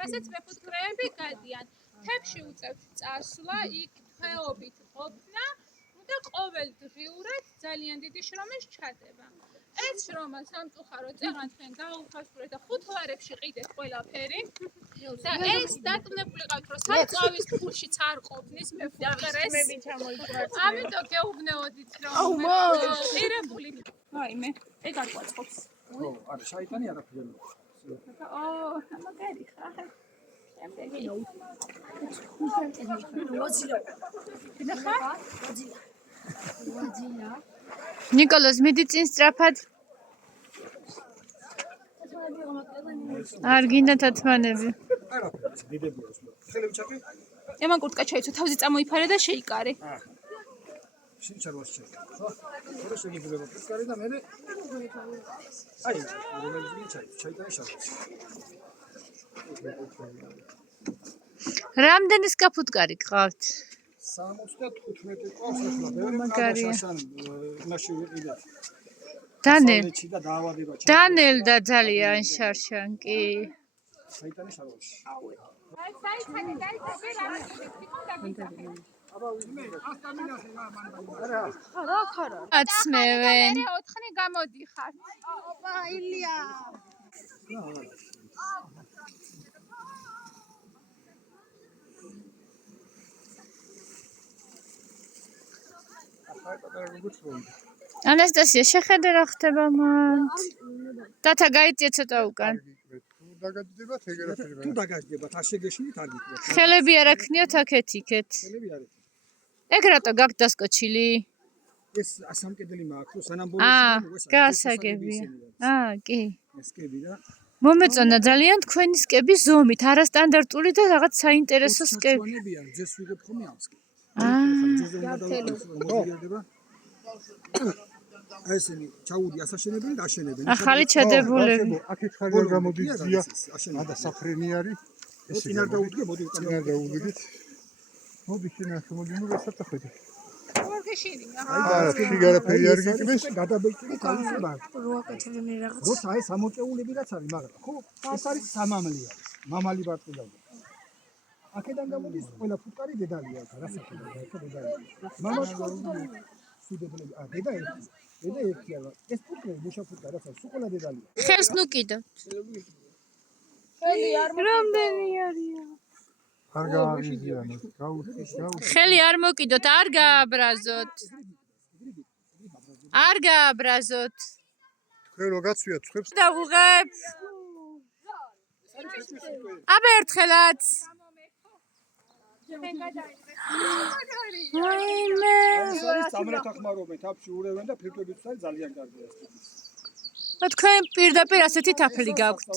რასაც მეფუტკრეები გადიან, თებში უწევთ წასვლა, იქ თვეობით ყოფნა და ყოველ დღიურად ძალიან დიდი შრომის ჩადება. ეს შრომა სამწუხაროდ წეღან თქვენ გაუხასურეთ და 5 ლარებში ყიდეთ ყველაფერი და ეს დაკნებული ყავით, რომ საწვავის ფულშიც არ ყოფნის მეფუტკრეს. ამიტომ გეუბნეოდით, რომ ღირებული. აიმე, ეგ არ ყვაწყობს. ო, არა, შაიტანი არაფერი. მაგარი ხარ. შემდეგი. ნიკოლოზ, მიდი წინ სწრაფად. არ გინდა თათმანები. არაფერი, დიდებია. ხელები ჩაკი? ემან კურტკა ჩაიცვა, თავზე წამოიფარე და შეიკარე. შეჩარვას ჩაკი. ხო? თორე შეგიძლია ფუტკარი და მე აი, რომელიც ჩაიტანი შარვას. რამდენის კაფუტკარი გყავთ? 75 ყავს ახლა. მაგარია. იმაში ვიყიდეთ. დანელ. და დაავადება. დანელ და ძალიან შარშანკი. შაიტანი შარვაში. აცმევენ. 4 გამოდიხარ. ოპა, ილია. ანასტასია, შეხედე რა ხდება მან. დათა გაიწია ცოტა უკან. დაგაჯდებათ ეგრაფერი. თუ დაგაჯდებათ, არ შეგეშინით არ გიქნებთ. ხელები არ აქნიოთ აქეთ-იქეთ. ხელები არის. ეგ რატო გაქვთ დასკოჩილი? ეს სამკედელი მაქვს, რომ სანამ ბოლოს გასაგებია. კი. ესკები და მომეწონა ძალიან თქვენი სკები ზომით, არასტანდარტული და რაღაც საინტერესო სკები. ჩვენებიან, ძეს ვიღებ ხომ ამსკი. ესენი ჩაუდი ასაშენებენ და აშენებენ. ახალი ჩადებულები. აქეთ ხარია გამოდის ძია. და საფრენი არის. ეს წინარ დაუდგე, მოდი წინარ დაუდგეთ. მოდი შინას მოდი ნუ გასაწახეთ. არა, ფიგარაფერი არ გიკმეს. გადაბეჭდი თავისება. როაკეთები მე რაღაც. როცა ეს ამოჭეული რაც არის, მაგრამ ხო, ეს არის სამამალი არის. მამალი ბარტყიდა. აქედან გამოდის ყველა ფუტკარი დედალია, რასაკეთებ, დედალია. მამა სუდებლები, დედა ერთი. დედა ერთი არა. ეს ფუტკარი მუშა ფუტკარი რაც არის, ყველა დედალია. ხელს ნუ კიდევ. რამდენი არიან? არ გააღიზიანოთ, გაუხსნით. ხელი არ მოკიდოთ, არ გააბრაზოთ. არ გააბრაზოთ. თქვენ რო გაცვიათ ცხებს და უღებ. აბა ერთხელაც. აიმე. სამრეთ ახმარობენ, თაფში ურევენ და ფილტვებიც არის ძალიან კარგია. თქვენ პირდაპირ ასეთი თაფლი გაქვთ.